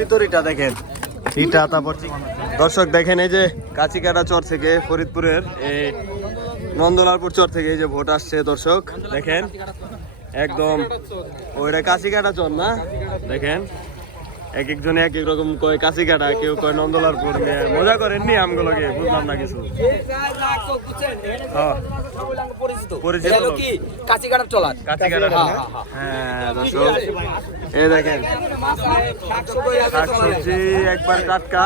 ভিতরিটা দেখেন। ইটা তারপর দর্শক দেখেন এই যে কাচিকাটা চর থেকে ফরিদপুরের, এই নন্দলালপুর চর থেকে এই যে ভোট আসছে দর্শক, দেখেন? একদম ওইটা কাচিকাটা চর না? দেখেন? এক একজনে এক এক রকম কয় কাছি কাটা কেউ কয় নন্দলালপুর নিয়ে। মজা করেননি আমগুলোকে? বুঝলাম না কিছু। হ্যাঁ। হ্যাঁ, হ্যাঁ, হ্যাঁ দর্শক এই দেখেন শাকসবজি একবার টাটকা।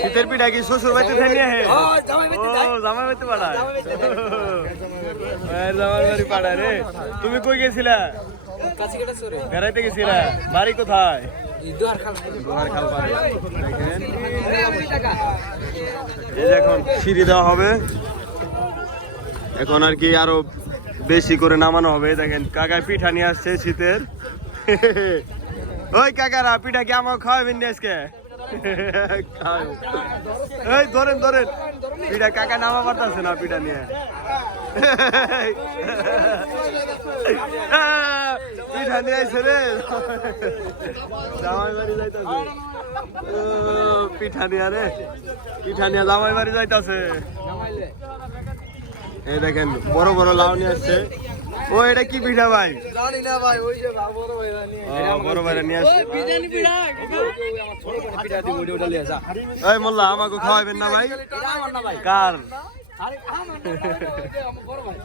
শীতের পিঠা কি শ্বশুর বাড়িতে থেকে হে ও জামাই বাড়িতে পাঠায়? জামাই বাড়ি পাঠায় রে। তুমি কই গেছিলা? বেড়াইতে গেছিলা? বাড়ি কোথায়? এখন হবে। এখন আর কি আরও বেশি করে নামানো হবে। দেখেন কাকায় পিঠা নিয়ে আসছে শীতের। ওই কাকারা, পিঠা কি আমাকে খাওয়াবেন আজকে। এই, ধরেন ধরেন। পিঠা কাকা নামা পারতেছে না পিঠা নিয়ে? পিঠা নিয়ে আইছে রে। জামাই বাড়ি যাইতাছে। পিঠা নিয়ে রে। পিঠা নিয়ে জামাই বাড়ি যাইতাছে। এই দেখেন বড় বড় লাউ নিয়ে আসছে। ও এটা কি পিঠা ভাই? জানি না ভাই ওই যে বড় ভাই ও, বড় ভাইরা নিয়ে আসছে। বিরিয়ানি পিড়া পিড়া দি ওটা ওটা লিয়ে যা এই মোল্লা আমাকে খাওয়াবেন না ভাই। কার? আরে আমার না আমার বড় ভাই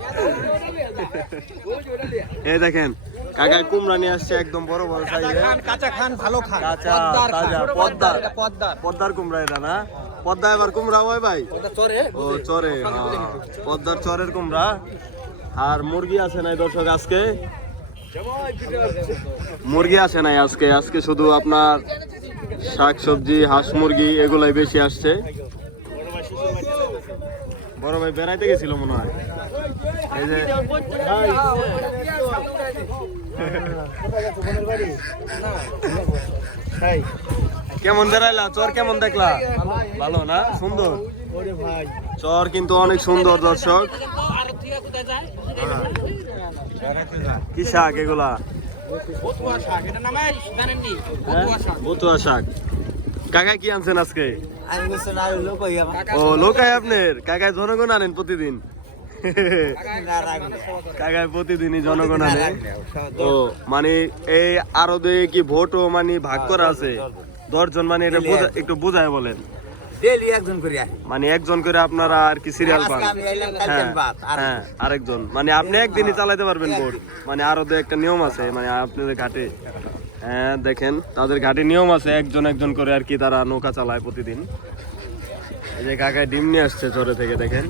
ওই যে ওটা লিয়ে এই দেখেন কাকা কুমড়া নিয়ে আসছে একদম বড় বড় সাইজে কাঁচা খান ভালো খান। কাঁচা, তাজা, পদ্মার কুমড়া এটা না? পদ্মা এবার কুমড়া হয় ভাই? চরে? ও চরে হ্যাঁ। পদ্মার চরের কুমড়া। আর মুরগি আছে নাই দর্শক আজকে? মুরগি আছে নাই আজকে? আজকে শুধু আপনার শাক সবজি হাঁস মুরগি এগুলাই বেশি আসছে। বড় ভাই বেড়াইতে গেছিল মনে হয়। এই যে কেমন বেড়াইলা চর কেমন দেখলা? ভালো না? সুন্দর? চর কিন্তু অনেক সুন্দর, দর্শক। কি শাক এগুলা? হ্যাঁ? বতুয়া শাক। কাকা কি আনছেন আজকে? ও, লোকাই আপনার? কাকায় জনগণ আনেন প্রতিদিন? কাকায় প্রতিদিনই জনগণ আনে। ও মানে এই আরও কি ভোটও মানে ভাগ করা আছে? দশজন মানে এটা বুঝা- একটু বুঝায় বলেন। ডেলি একজন করে মানে একজন করে আপনারা আর কি সিরিয়াল পান হ্যাঁ আর- হ্যাঁ আরেকজন। মানে আপনি একদিনই চালাতে পারবেন ভোট মানে আরও তো একটা নিয়ম আছে মানে আপনাদের ঘাটে। হ্যাঁ দেখেন তাদের ঘাটে নিয়ম আছে একজন একজন করে আর কি তারা নৌকা চালায় প্রতিদিন। এই যে কাকায় ডিম নিয়ে আসছে চরে থেকে দেখেন।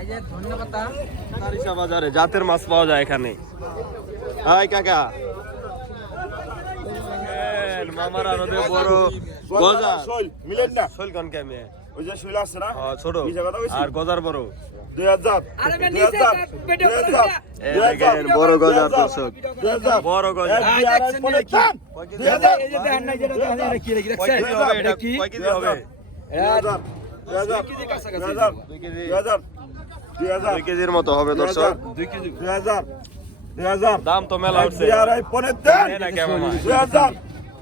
এই যে ধন্যবাদ সারিসা বাজারে জাতের মাছ পাওয়া যায় এখানে। হাই কাকা। মামার আর ওদের বড় গজা শৈল মিলেন না শৈল কোন ওই যে শৈল আছে না হ্যাঁ ছোট আর গজার বড় কেজির মতো হবে দর্শক 2 কেজি দাম তো মেলা উঠছে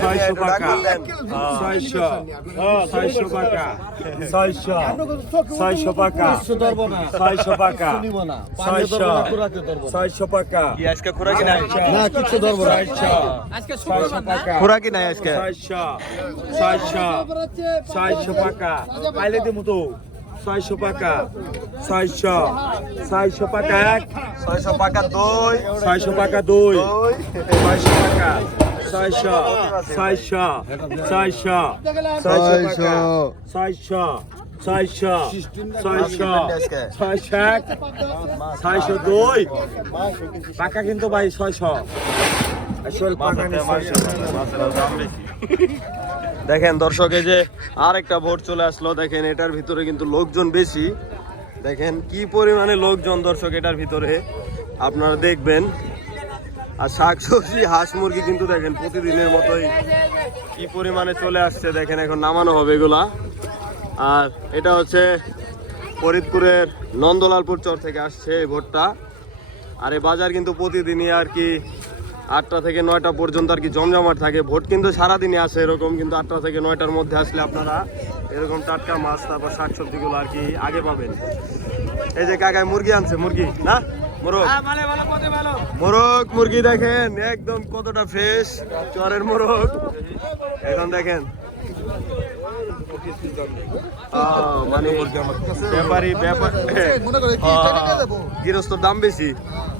ছয়শো টাকা। ছয়শো। ছয়শো টাকা। ছয়শো ছয়শো। টাকা। ছয়শো টাকা। ছয়শো। ছয়শো টাকা। কি আজকে খুরাকি নাই? না কিছু ধরবো খুরাকি নাই আজকে? ছয়শো। ছয়শো। ছয়শো টাকা। পাইলে দিমু তো। ছয়শো টাকা ছয়শো। ছয়শো টাকা এক। ছয়শো পাকা দই। ছয়শো টাকা দুই। ছয়শো টাকা ছয়শো। ছয়শো। ছয়শো। ছয়শো ছয়শো। ছয়শো। ছয়শো। ছয়শো এক। ছয়শো দুই। পাকা কিন্তু ভাই ছয়শো। আসল পাকা ছয়শো। দেখেন দর্শক, এই যে আর একটা ভোট চলে আসলো। দেখেন, এটার ভিতরে কিন্তু লোকজন বেশি। দেখেন, কি পরিমাণে লোকজন দর্শক এটার ভিতরে, আপনারা দেখবেন। আর শাকসবজি, হাঁস মুরগি কিন্তু দেখেন, প্রতিদিনের মতোই কি পরিমাণে চলে আসছে। দেখেন, এখন নামানো হবে এগুলা। আর এটা হচ্ছে ফরিদপুরের নন্দলালপুর চর থেকে আসছে এই ভোটটা। আর এই বাজার কিন্তু প্রতিদিনই আর কি আটটা থেকে নয়টা পর্যন্ত আর কি জমজমাট থাকে। ভোট কিন্তু সারাদিনই আসে এরকম কিন্তু আটটা থেকে নয়টার মধ্যে আসলে আপনারা এরকম টাটকা মাছ তারপর শাকসবজিগুলো আর কি আগে পাবেন। এই যে কাকায় মুরগি আনছে মুরগি না? মোরগ? মোরগ মুরগি দেখেন একদম কতটা ফ্রেশ চরের মোরগ। এখন দেখেন মানে দাম বেশি।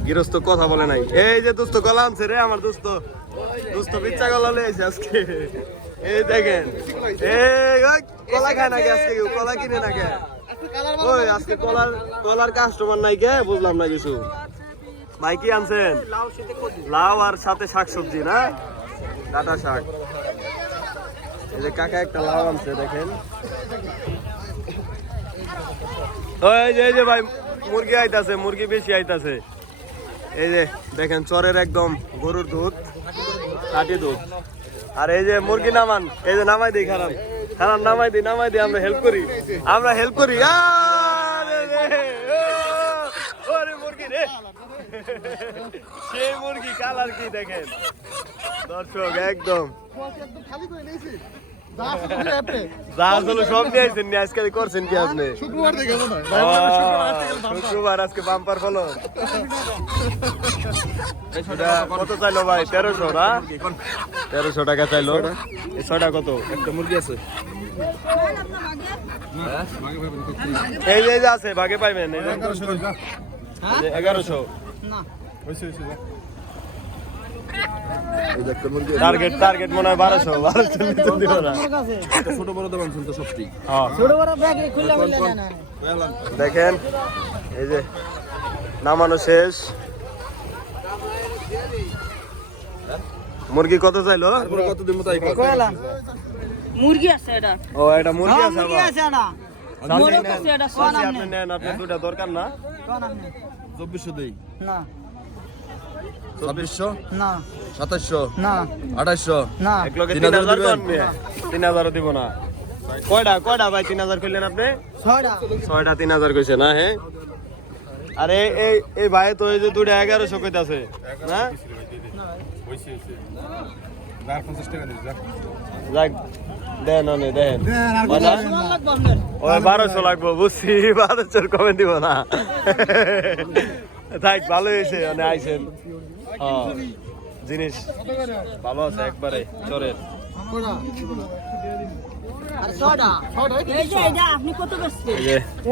গৃহস্থ কথা বলে নাই। এই যে আনছে রে আমার আজকে। দেখেন। কলা নাকি আজকে কলা কিনে আজকে কলার কলার কাস্টমার নাই কে? বুঝলাম না কিছু। ভাই, কি আনছেন? লাউ আর সাথে শাক সবজি না? ডাটা শাক। এই কাকা একটা লাউ আনছে, দেখেন। ওই যে, এই যে ভাই, মুরগি আইতাছে, মুরগি বেশি আইতাছে। এই যে, দেখেন, চরের একদম গরুর দুধ, খাঁটি দুধ। আর এই যে, মুরগি নামান, এই যে, নামাই দিই, খারাপ। খারাপ, নামাই দিই নামাই দিই, আমরা হেল্প করি। আমরা হেল্প করি। মুরগি দর্শক, একদম। যা আসলে সব নিয়ে আসছেন নি আজকে করছেন কি আপনি শুক্রবার আজকে বাম্পার। ফলো কত চাইলো ভাই? তেরোশো না? তেরোশো টাকা চাইলো। এই কত? একটা মুরগি আছে। এই যে আছে ভাগে পাইবেন এগারোশো। মুরগি টার্গেট টার্গেট মনে হয় বারোশো বারোশো নিতে দিব না। ছোট বড় দাম আনছেন তো সবটি হ্যাঁ দেখেন এই যে নামানো শেষ। মুরগি কত চাইলো? কত দিন মতো মুরগি আছে এটা। ও এটা মুরগি আছে মুরগি আছে এটা। মোরগ আছে এটা চাচি আপনি নেন। আপনার দুটা দরকার না? চব্বিশশো দেই। না। ছাব্বিশশো? না। সাতাশশো? না। আঠাশশো? না। এক লগে তিন তিন হাজার হাজার দিবেন? কোন মেয়ে? তিন হাজারও দিব না। কয়টা কয়টা ভাই তিন হাজার করলেন আপনি? ছয়টা ছয়টা তিন হাজার কইছে না হ্যাঁ আরে এই এই ভাই তো এই যে দুটা এগারোশো কইতাছে না? যাক দেন অনে দেন। বাজা? লাগবে আপনার ওই বারোশো লাগবো বুঝছি বারোশোর কমে দিব না। থাক ভালো হয়েছে মানে আইসেন। জিনিস ভালো আছে একবারে চরের।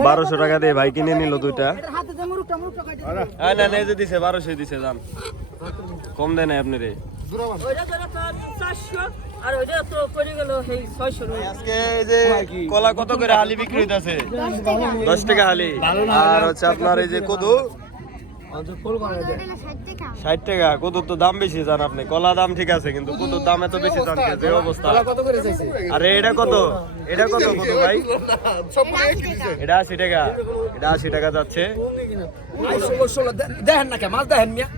বারোশো টাকা দিয়ে ভাই কিনে নিল দুইটা। না না যে দিছে বারোশো দিছে দাম কম দেন আপনি রে। কলা কত করে হালি বিক্রি হইতেছে? দশ টাকা। হালি। আর হচ্ছে আপনার এই যে কদু ষাট টাকা কদুর তো দাম বেশি জান আপনি। কলা দাম ঠিক আছে কিন্তু কদুর দাম এত বেশি জান? যে অবস্থা। আরে এটা কত? এটা কত কত ভাই? এটা আশি টাকা। এটা আশি টাকা যাচ্ছে। দেখেন না? কে? মাছ দেখেন মিয়া।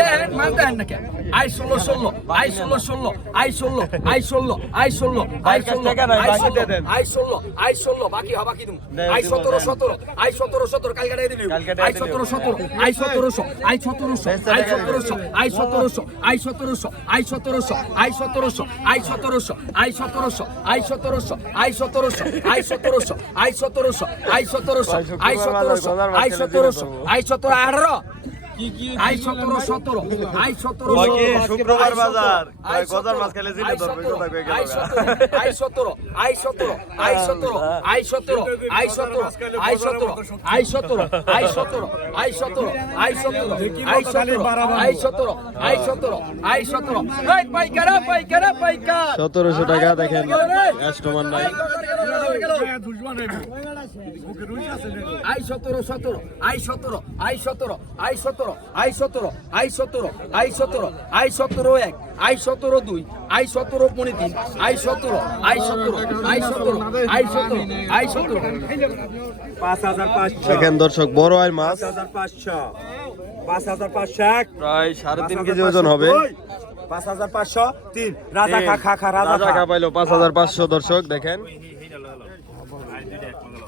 দেখেন মাছ দেখেন না কে? আই ষোলো ষোলো আই ষোলো ষোলো আই ষোলো আই ষোলো আই ষোলো আই ষোলো আই বাকি ষোলো। আই ষোলো আই ষোলো বাকি হবা কি তুমি দেন, আই সতেরো। সতেরো আই সতেরো সতেরো দিবি কালকে দিয়ে আই। সতেরো সতেরো আই সতেরোশো আই সতেরোশো আই সতেরোশো আই সতেরোশো আই সতেরোশো আই সতেরোশো আই সতেরোশো আই সতেরোশো আই সতেরোশো আই সতেরোশো আই সতেরোশো আই সতেরোশো আই সতেরোশো আই সতেরোশো আই সতেরোশো আই সতেরোশো আই সতেরো আঠারো আই সতেরো সতেরো আই সতেরো কয় কি? সতেরো, শুক্রবার আই বাজার। সতেরো, কয় আই গজার মাছ সতেরো, খেলে জিলে আই ধরবে, সতেরো, কথা কয়ে গেল আই গা। সতেরো, আই সতেরো আই সতেরো আই সতেরো আই সতেরো আই সতেরো আই সতেরো আই সতেরো আই সতেরো আই সতেরো আই সতেরো আই সতেরো আই সতেরো আই সতেরো আই পাইকারা পাইকারা সতেরোশো টাকা দেখেন কাস্টমার নাই আই সতেরো সতেরো আই সতেরো আই সতেরো আই সতেরো আই সতেরো আই সতেরো আই সতেরো আই সতেরো এক আই সতেরো দুই আই সতেরো পনে তিন আই সতেরো আই সতেরো আই সতেরো আই সতেরো আই সতেরো পাঁচ হাজার পাঁচশো দেখেন দর্শক বড় আয় মাছ পাঁচ হাজার পাঁচশো পাঁচ হাজার পাঁচশো এক প্রায় সাড়ে তিন কেজি ওজন হবে পাঁচ হাজার পাঁচশো তিন রাজা খা খা খা রাজা খা পাইলো পাঁচ হাজার পাঁচশো দর্শক দেখেন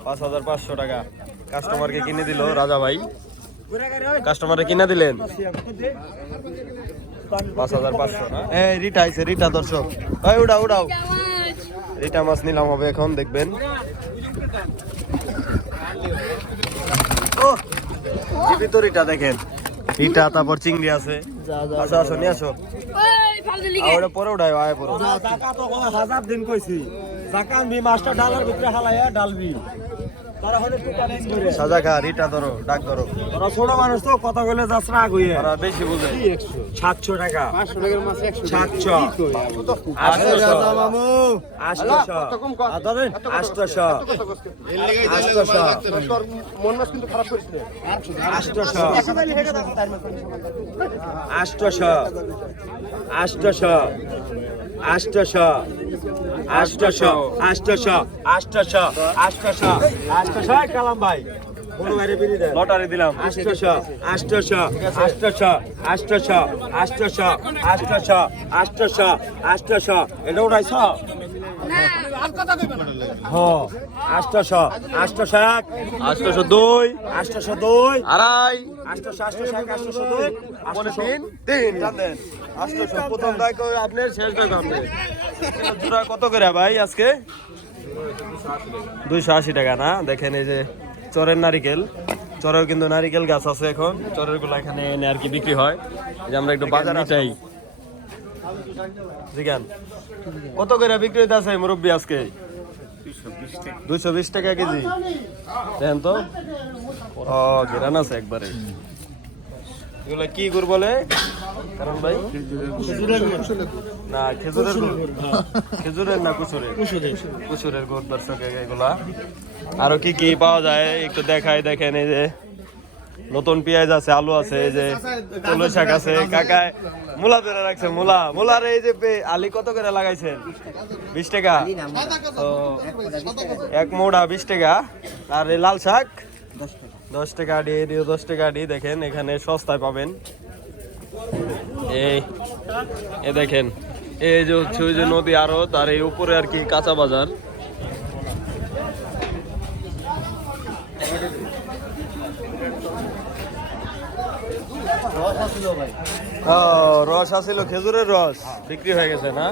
পাঁচ হাজার পাঁচশো টাকা। কাস্টমারকে কিনে দিল রাজা ভাই। কাস্টমারে কিনে দিলেন? পাঁচ হাজার পাঁচশো না? এই রিটা আইছে রিটা দর্শক। এই উড়াও উড়াও। রিটা মাছ নিলাম হবে এখন দেখবেন। ও জীবিত রিটা দেখেন। রিটা তারপর চিংড়ি আছে। আসো আসো নিয়ে আসো। ওটা পরে উঠায় আয় পরে। হাজার দিন কইছি। জাকান বি মাছটা ডালার ভিতরে হালাইয়া ডালবি। সাজা খা রিটা ধরো ডাক ধরো। ওরা ছোট মানুষ তো কথা বলে যাস রাগ হইয়ে ওরা বেশি বুঝে। সাতশো টাকা। সাতশো। আটশো। মামু। আটশো। আটশো। আটশো আটশো আটশো আটশো আটশো কালাম ভাই লটারি দিলাম। আষ্টশো আষ্টশো আষ্টশো আষ্টশো আষ্টশো আষ্টশো আষ্টশো আষ্টশো। এটা উঠাইছ? আষ্টশো আষ্টশো এক আটশোশো দুই আষ্টশো দুই আড়াই আষ্টশো আষ্টশো এক আষ্টশো দুই তিন তিন। টানেন প্রথম দাগ আপনার শেষ দাগ আপনার জোড়া কত করে ভাই আজকে? দুইশো আশি টাকা না? দেখেন এই যে চরের নারিকেল। চরেও কিন্তু নারিকেল গাছ আছে এখন। চরেরগুলো এখানে এনে আর কি বিক্রি হয়। যে আমরা একটু বাজার চাই জিগান। কত করে বিক্রি আছে মুরব্বী আজকে? দুইশো বিশ টাকা কেজি। দেখেন তো। ও, ঘেরান আছে একবারে। এগুলো কি গুড় বলে? কারণ ভাই? না, খেজুরের খেজুরের না গুড় দর্শক, এগুলা। আরও কি কি পাওয়া যায়? একটু দেখায় দেখেন এই যে। নতুন পেঁয়াজ আছে আলু আছে এই যে কলই শাক আছে কাকায় মূলা ধরে রাখছে মূলা মূলার এই যে আলি কত করে লাগাইছেন? বিশ টাকা? ও, এক মোড়া বিশ টাকা। আর এই লাল শাক? দশ টাকা আডি এদিও দশ টাকা আডি দেখেন এখানে সস্তায় পাবেন। এই এ দেখেন এই যে হচ্ছে ওই যে নদী আরও তার এই উপরে আর কি কাঁচা বাজার। রস আছিল খেজুরের রস। বিক্রি হয়ে গেছে না?